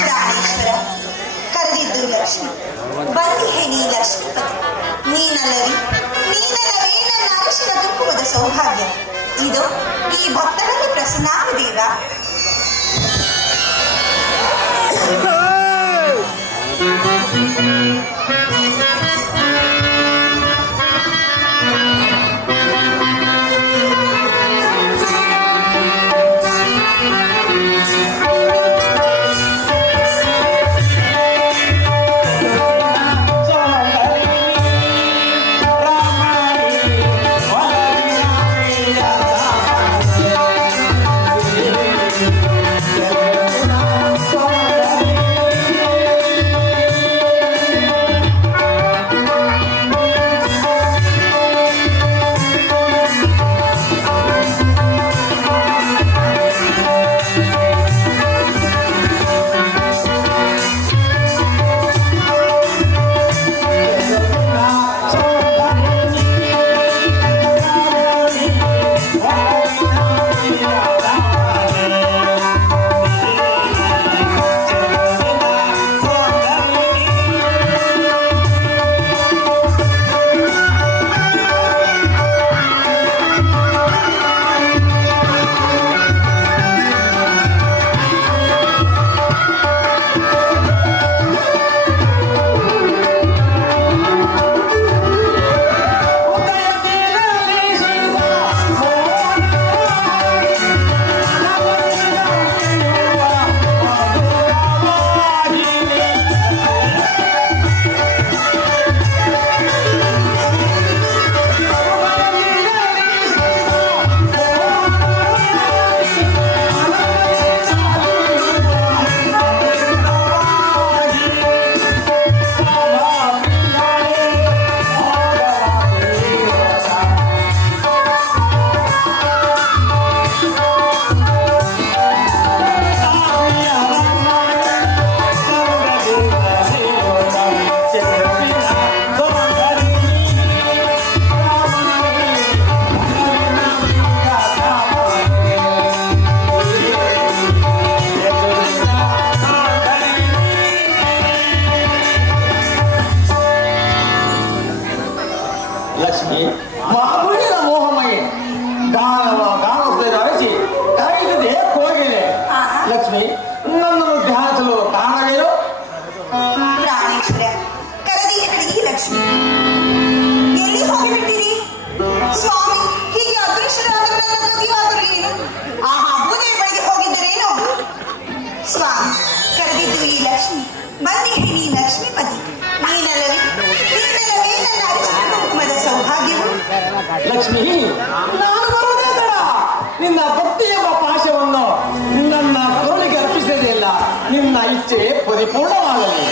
ಪ್ರಾಣೇಶ್ವರ ಕರೆದಿದ್ದು ಲಕ್ಷ್ಮಿ ಬಂದಿಹೆ ನೀ ಲಕ್ಷ್ಮೀಪತಿ ನೀನಲ್ಲವೇ ನನ್ನ ಅರಶಿನ ತುಂಬುವುದ ಸೌಭಾಗ್ಯ ಇದು ಈ ಭಕ್ತರಲ್ಲಿ ಪ್ರಸನ್ನಾಮ ದೇವ. ಲಕ್ಷ್ಮಿ, ನಾನು ಬರುವುದೇ ತಡ. ನಿನ್ನ ಭಕ್ತಿ ಎಂಬ ಪಾಶವನ್ನು ನನ್ನ ತೋಳಿಗೆ ಅರ್ಪಿಸಲಿಲ್ಲ. ನಿನ್ನ ಇಚ್ಛೆ ಪರಿಪೂರ್ಣವಾಗಲಿ.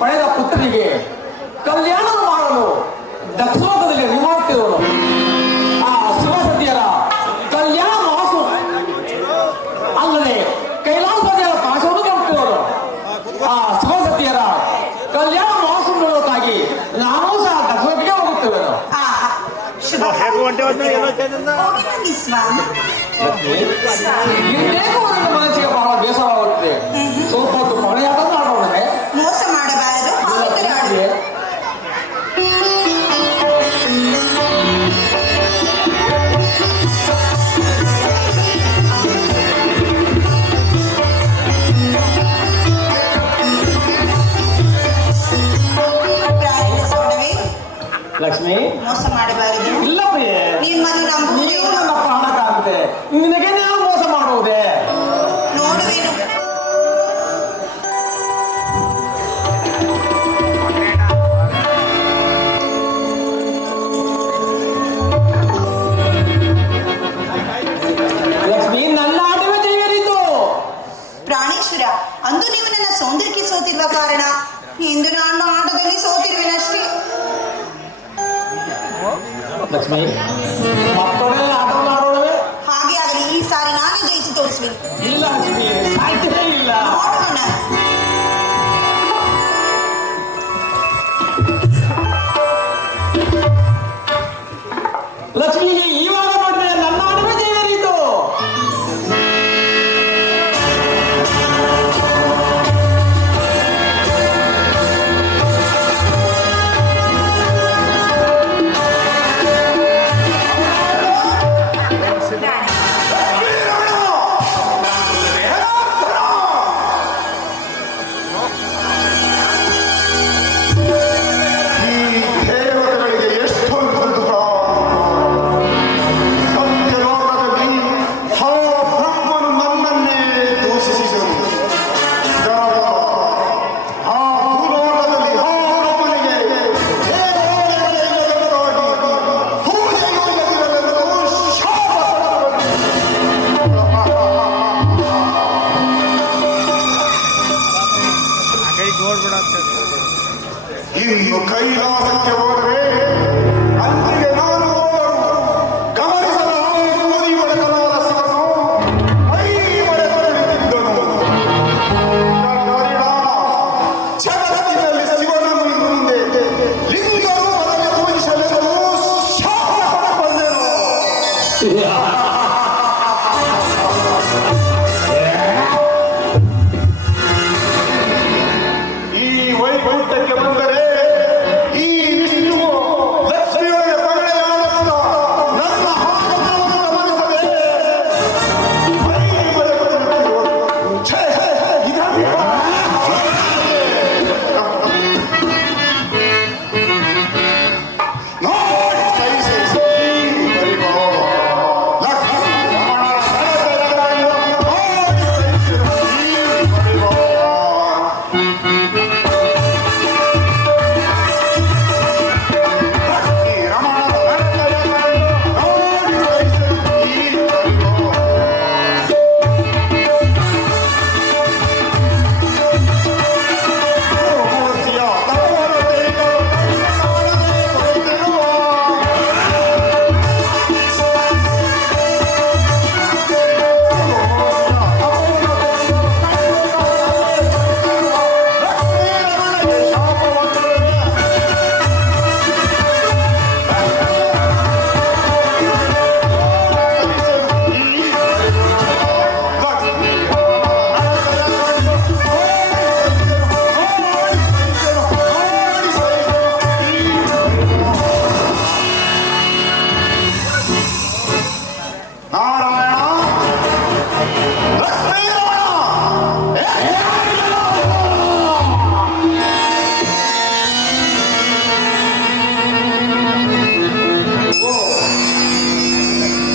ಪಡೆದ ಪುತ್ರನಿಗೆ ಕಲ್ಯಾಣ ಮಾಡಲು ದಕ್ಷಲೋಕದಲ್ಲಿ ನಿವಾಸಿಸಿದವನು ಆ ಶಿವಸತಿಯರ ಕಲ್ಯಾಣ ಮಹಾಸು ಅಲ್ಲದೆ ಕೈಲಾಸಪತಿಯರ ಪಾಶವನ್ನು ಕಟ್ಟಿದವರು ಆ ಶಿವಸತಿಯರ ಕಲ್ಯಾಣ ಮಹಾಸು ನೋಡೋಕ್ಕಾಗಿ ನಾನು ಸಹ ದಕ್ಷಲೋಕಿಗೆ ಹೋಗುತ್ತೇವೆನು. ಆಹಾ, ಶುಭ ಹೋಗಿ ಬನ್ನಿ ಸ್ವಾಮಿ. ಇನ್ನೇಕೋ ನನ್ನ ಮನಸ್ಸಿಗೆ ಬಹಳ ಬೇಸರವಾಗುತ್ತದೆ. ಸ್ವಲ್ಪ ಹೊತ್ತು ಪಡೆಯಾಟ ಮಾಡೋಣ. ಮೋಸ ಮಾಡಬಾರದು, ಹಾಗೆ ಆಡು. ಪ್ರಾರಂಭಿಸೋಣವೇ? ಲಕ್ಷ್ಮಿ, ಮೋಸ ಮಾಡಬಾರದು. ಇಲ್ಲ ಪ್ರಿಯೆ, ನಿಮ್ಮನ್ನು ನಂಬುವುದೇ ನೀವು ನನ್ನ ಪ್ರಾಣ ಕಾಂತೆ, ನಿನಗೆ ನಾನು ಮೋಸ ಮಾಡುವುದೇ? ನೋಡುವೆನು. ಲಕ್ಷ್ಮಿ, ನನ್ನ ಆಟವೇ ಜಯರಿತು. ಪ್ರಾಣೇಶ್ವರ, ಅಂದು ನೀವು ನನ್ನ ಸೌಂದರ್ಯಕ್ಕೆ ಸೋತಿರುವ ಕಾರಣ ಇಂದು ನಾನು ಆಟದಲ್ಲಿ ಸೋತಿರುವೆನಷ್ಟೇ. ಲಕ್ಷ್ಮಿ, ಮತ್ತೊಂದೆಲ್ಲ ಆಟ ಮಾಡೋಣವೇ? ಹಾಗೆ ಆಗಲಿ, ಈ ಸಾರಿ ನಾನೇ ಜಯಿಸಿ ತೋರಿಸುವೆನು. ಇಲ್ಲ ಲಕ್ಷ್ಮಿ, ಸಾಧ್ಯವೇ ಇಲ್ಲ. ನೋಡೋಣ. ಲಕ್ಷ್ಮಿ, ಇವಾಗ ನೋಡಿದ್ರೆ ನನ್ನ ಆಟವೇ ಜಯರಿತು. ಇಂದು ಕೈಲಾಸಕ್ಕೆ ಹೋದರೆ ಅಲ್ಲಿಗೆ ನಾನು ಗಮನಿಸದ ಮುರಿಯೊಡಕಲಾದ ಶಿವನು ಐವರೆಗೊಳ್ಳುತ್ತಿದ್ದನು. ಪರಿಣಾಮ ಜಗತ್ತಿನಲ್ಲಿ ಶಿವನನ್ನು ಇನ್ನು ಮುಂದೆ ಲಿಂಗರು ಅದನ್ನು ತೋರಿಸಲೆಂದು ಶಾಪ ಬಂದೆನು. ಈ ವೈಕುಂಠಕ್ಕೆ ಬಂದರೆ ಈ ವಿಷ್ಣುವು ಲಕ್ಷ್ಮಿಯೊಳಗೆ ಪಗಡೆಯಾಡುತ್ತ ನನ್ನ ಹಾಡನ್ನು ಗಮನಿಸದೆ ಮೈಮರೆತುಕೊಳ್ಳುತ್ತಿರುವನು. ಛೇ, ಇದನ್ನು ನೋಡಿ ಸಹಿಸಿ ಬರಿಗೋ. ಲಕ್ಷ್ಮೀ ರಮಣರ ಸರಸರಗಳನ್ನು ನೋಡಿ ಸಹಿಸಿ ಬರಿಗೋ.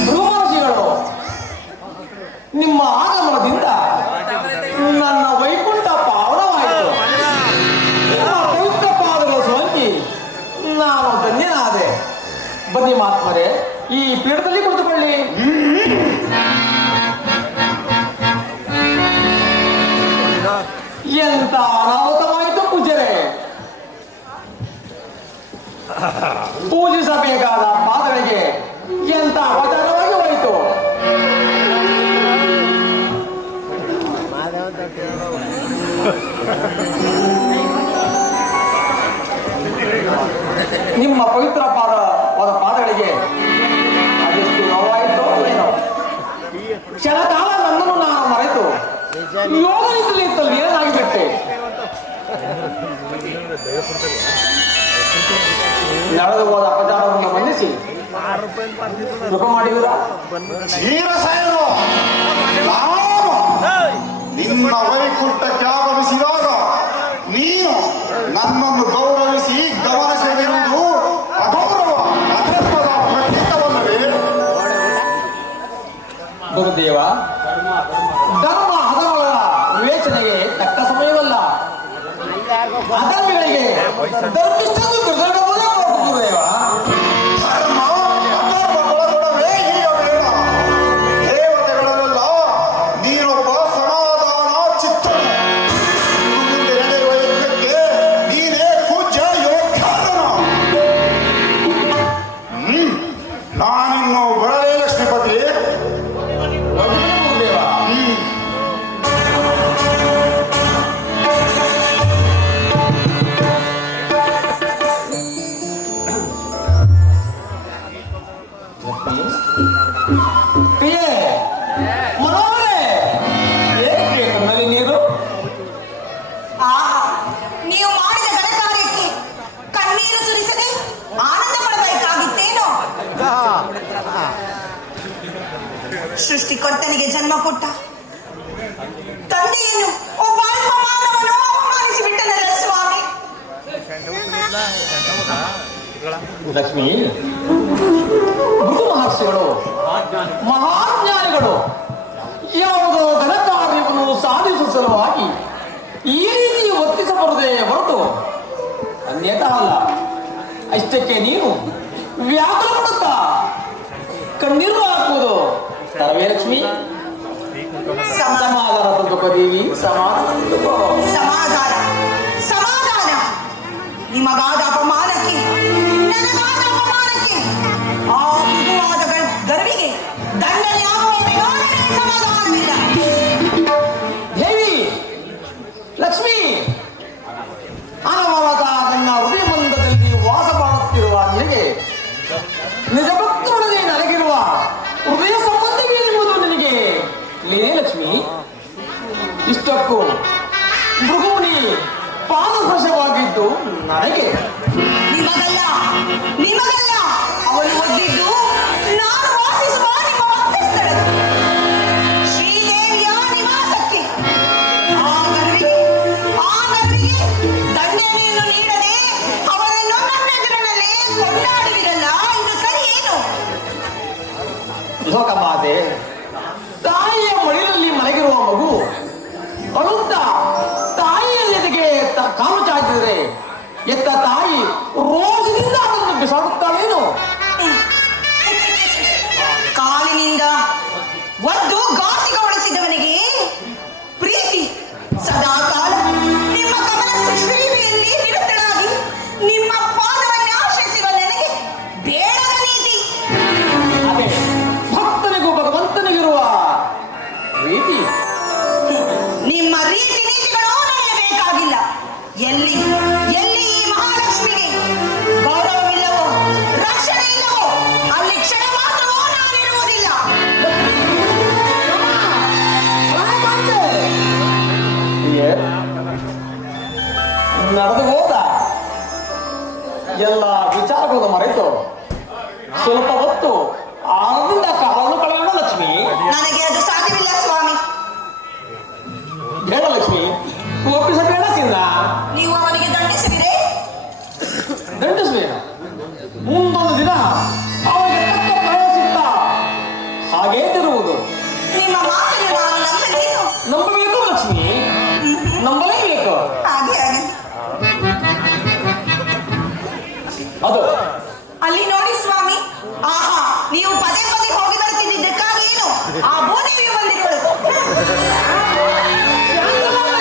ಭ್ರೂಮರ್ಷಿಗಳು, ನಿಮ್ಮ ಆಗಮನದಿಂದ ನನ್ನ ವೈಕುಂಠ ಪಾವನವಾಯಿತು. ನಿಮ್ಮ ಪವಿತ್ರ ಪಾದಗಳ ಸ್ವಂತಿ ನಾನು ಧನ್ಯನಾದೆ. ಬನ್ನಿ ಮಹಾತ್ಮರೇ, ಈ ಪೀಠದಲ್ಲಿ ಕುಳಿತುಕೊಳ್ಳಿ. ಎಂತ ಅನಾಹುತವಾಯಿತು ಪೂಜ್ಯರೇ. ಪೂಜಿಸಬೇಕಾದ ಪಾದಗಳಿಗೆ ಎಂತ ಅಪಚಾರವಾಗಿ ಹೋಯಿತು. ನಿಮ್ಮ ಪವಿತ್ರ ಪಾದಗಳಿಗೆ ಅದೆಷ್ಟು ನೋವಾಯಿತೋ ಏನೋ. ಕ್ಷಣಕಾಲ ನನ್ನನ್ನು ನಾನು ಮರೆತು ಯೋಗ ಇದ್ದಲು ಏನಾಗಿಬಿಟ್ಟೆ. ನಡೆದು ಹೋದ ಅಪಚಾರವನ್ನು ಮನ್ನಿಸಿ ಕೃಪ ಮಾಡಿದೀರಾ? ಕ್ಷೀರಸೇನೋ, ನಾನು ನಿನ್ನ ವೈಕುಂಠಕ್ಕೆ ಆಗಮಿಸಿದಾಗ ನೀನು ನನ್ನನ್ನು ಗೌರವಿಸಿ ಗಮನಿಸದಿರುವುದು ಅಗೌರವ, ಅಧರ್ಮದ ಪ್ರತೀಕವಲ್ಲವೇ? ಗುರುದೇವ, ಧರ್ಮ ಅಧರ್ಮಗಳ ವಿವೇಚನೆಗೆ ತಕ್ಕ ಸಮಯವಲ್ಲ. ಅಧರ್ಮಿಗಳಿಗೆ ಧರ್ಮಿಷ್ಠದ್ದು ದುರ್ಗಣವೇ ಗುರುದೇವ. ಧರ್ಮ ಅಧರ್ಮಗಳೊಡನೆ ಈಗ ಬೇಡ. ದೇವತೆಗಳಲ್ಲೆಲ್ಲ ನೀನೊಬ್ಬ ಸಮಾಧಾನ ಚಿತ್ತನು. ಮುಂದೆ ನಡೆಯುವ ಯಜ್ಞಕ್ಕೆ ನೀನೇ ಪೂಜ್ಯ ಯೋಗ್ಯನು. ನಾನಿನ್ನು ಬರಲೇ ಲಕ್ಷ್ಮೀಪತಿ. ಗುರುದೇವ, ಪ್ರಿಯೆ, ಮನೋಹರೇ, ಏಕೆ ಕಣ್ಣಲ್ಲಿ ನೀರು? ಆಹಾ, ನೀವು ಮಾಡಿದ ಘನಕಾರ್ಯಕ್ಕೆ ಕಣ್ಣೀರು ಸುರಿಸದೆ ಆನಂದ ಪಡಬೇಕಾಗಿತ್ತೇನೋ. ಸೃಷ್ಟಿಕರ್ತನಿಗೆ ಜನ್ಮ ಕೊಟ್ಟ ತಂದೆಯನ್ನು ಒಬ್ಬ ಅಲ್ಪ ಮಾನವನು ಅವಮಾನಿಸಿ ಬಿಟ್ಟನಲ್ಲ ಸ್ವಾಮಿ. ಲಕ್ಷ್ಮಿ, ಗುರು ಮಹರ್ಷಿಗಳು ಮಹಾಜ್ಞಾನಿಗಳು ಯಾವುದೋ ಘನಕಾರ್ಯವನ್ನು ಸಾಧಿಸುವ ಸಲುವಾಗಿ ಈ ರೀತಿ ವರ್ತಿಸಬಾರದೇ ಹೊರತು ಅನ್ಯತಾ ಅಲ್ಲ. ಅಷ್ಟಕ್ಕೆ ನೀನು ವ್ಯಾಕುಲ ಪಡುತ್ತಾ ಕಣ್ಣೀರು ಹಾಕುವುದು ತರವೇ ಲಕ್ಷ್ಮಿ? ಸಮಾಧಾನ ತಂದುಕೋ ದೇವಿ, ಸಮಾಧಾನ ತಂದುಕೋ. ಸಮಾಧಾನ ಸಮಾಧಾನ. ನಿಮಗಾದ ಅಪಮಾನಕ್ಕೆ, ನನಗಾದ ಅಪಮಾನಕ್ಕೆ, ಆ ಮೃದುವಾದ ಗರ್ವಿಗೆ ದಂಡನೆ ಆಗುವವರೆಗೂ ನನಗೆ ಸಮಾಧಾನವಿಲ್ಲ. ದೇವಿ ಲಕ್ಷ್ಮಿ, ಅನವರತ ತನ್ನ ಹೃದಯ ಮಂದದಲ್ಲಿ ವಾಸ ಮಾಡುತ್ತಿರುವ ನಿನಗೆ ನಿಜ ಭಕ್ತರೊಡನೆ ನನಗಿರುವ ಹೃದಯ ಸಂಬಂಧವೇನೆಂಬುದು ನಿನಗೆ ತಿಳಿಯೇ ಲಕ್ಷ್ಮಿ? ಇಷ್ಟಕ್ಕೂ ಮೃಗುಮುನಿ ಪಾದಸ್ಪರ್ಶವಾಗಿದ್ದು ನನಗೆ. ನಿಮಗಲ್ಲ ನಿಮಗಲ್ಲ, ಅವನು ಒದ್ದಿದ್ದು ನಾನು ವಾಸಿಸುವ ನಿಮ್ಮ ವಾಸಸ್ಥಳಕ್ಕೆ, ಶ್ರೀದೇವಿಯ ನಿವಾಸಕ್ಕೆ. ಆ ಗರ್ವಿಗೆ ದಂಡನೆಯನ್ನು ನೀಡದೆ ಅವರನ್ನು ನಮ್ಮೆದುರಿನಲ್ಲೇ ಕೊಂಡಾಡುವಿರಲ್ಲ, ಇದು ಸರಿ ಏನು? ಲೋಕಮಾತೆ, ತಾಯಿಯ ಮಡಿಲಲ್ಲಿ ಮಲಗಿರುವ ಮಗು ಅಳುತ್ತ ತಾಯಿಯ ಜೊತೆಗೆ ಕಾಲು ಚಾಚಿದರೆ ಎತ್ತ ತಾಯಿ ರೋಷದಿಂದ ಅದನ್ನು ಬಿಸಾಡುತ್ತಾಳೇನು? ಕಾಲಿನಿಂದ ಒದ್ದು ಘಾಸಿಗೊಳಿಸಿದವನಿಗೆ ಪ್ರೀತಿ ಸದಾ ಕಾಲ ನಿಮ್ಮ ಕಮಲ ಸೃಷ್ಟಿಯಲ್ಲಿ ನಿರತಳಾಗಿ ನಿಮ್ಮ ಪಾದವನ್ನು ಆಶ್ರಯಿಸುವ ನನಗೆ ಬೇಡದ ನೀತಿ. ಹಾಗೆ ಭಕ್ತನಿಗೂ ಭಗವಂತನಿಗಿರುವ ಪ್ರೀತಿ. ನಿಮ್ಮ ರೀತಿ ನೀತಿಗಳು ನನಗೆ ಬೇಕಾಗಿಲ್ಲ. ಎಲ್ಲಿ ಎಲ್ಲಿ ಈ ಮಹಾಲಕ್ಷ್ಮಿಗೆ ಗೌರವವಿಲ್ಲವೋ, ರಕ್ಷಣೆ ಇಲ್ಲವೋ, ಅಲ್ಲಿ ಕ್ಷಣ ಮಾತ್ರವೋ ನಾನಿರುವುದಿಲ್ಲ. ನಡೆದು ಹೋದ ಎಲ್ಲ ವಿಚಾರಗಳನ್ನು ಮರೆತು ಸ್ವಲ್ಪ ಹೊತ್ತು ಆನಂದ ಕಾಲವನ್ನು ಕಳೆಯೋಣ ಲಕ್ಷ್ಮಿ. ನನಗೆ ಅದು ಸಾಧ್ಯವಿಲ್ಲ ಸ್ವಾಮಿ. ಬೇಡ ಲಕ್ಷ್ಮಿ, ಒಪ್ಪಿಸಬೇಡ ಚಿನ್ನ. ನೀವು ಅವನಿಗೆ ದಂಡಿಸಿದರೆ ದಂಡಿಸುವೇನು? ಮುಂದೊಂದು ದಿನ ಅವನಿಗೆ ತಕ್ಕ ಪ್ರಯತ್ನ ಹಾಗೇ ತಿರುವುದು. ನಿಮ್ಮ ಮಾತನ್ನು ನಾನು ನಂಬಲೇನು? ನಂಬಬೇಕು ಲಕ್ಷ್ಮಿ, ನಂಬಲೇಬೇಕು. ಹಾಗೆ ಹಾಗೆ. ಅದು ಅಲ್ಲಿ ನೋಡಿ ಸ್ವಾಮಿ, ಆಹಾ, ನೀವು ಪದೇ ಪದೇ ಹೋಗಿ ಬರ್ತಿದ್ದಕ್ಕಾಗಿ ಏನು ಆ ಬೋಧೆಯು ಬಂದಿರೋಳು. ಶಾಂತವಾದ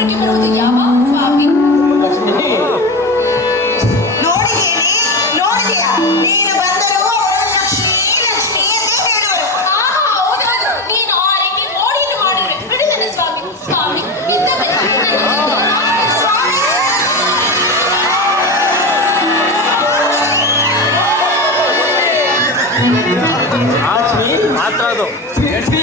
ಹೊರಗೆ ಬರುವುದು ಯಾವಾಗ ಸ್ವಾಮಿ? ಲಕ್ಷ್ಮಿ, ನೋಡಿದೆಯಾ ನೀನು ಬಂದರೂ ಅವರು ಲಕ್ಷ್ಮೀ ಲಕ್ಷ್ಮೀ ಎಂದೇ ಹೇಳುವರು. ಹೌದೌದು, ನೀನು ಆ ರೀತಿ ಮೋಡಿಯನ್ನು ಮಾಡಿದ್ರೆ ಬಿಡುತ್ತದೆ ಸ್ವಾಮಿ. ಸ್ವಾಮಿ ಬಿದ್ದ ಮೇಲೆ ಲಕ್ಷ್ಮಿ, ಮಾತ್ರ ಅದು ಶ್ರೀ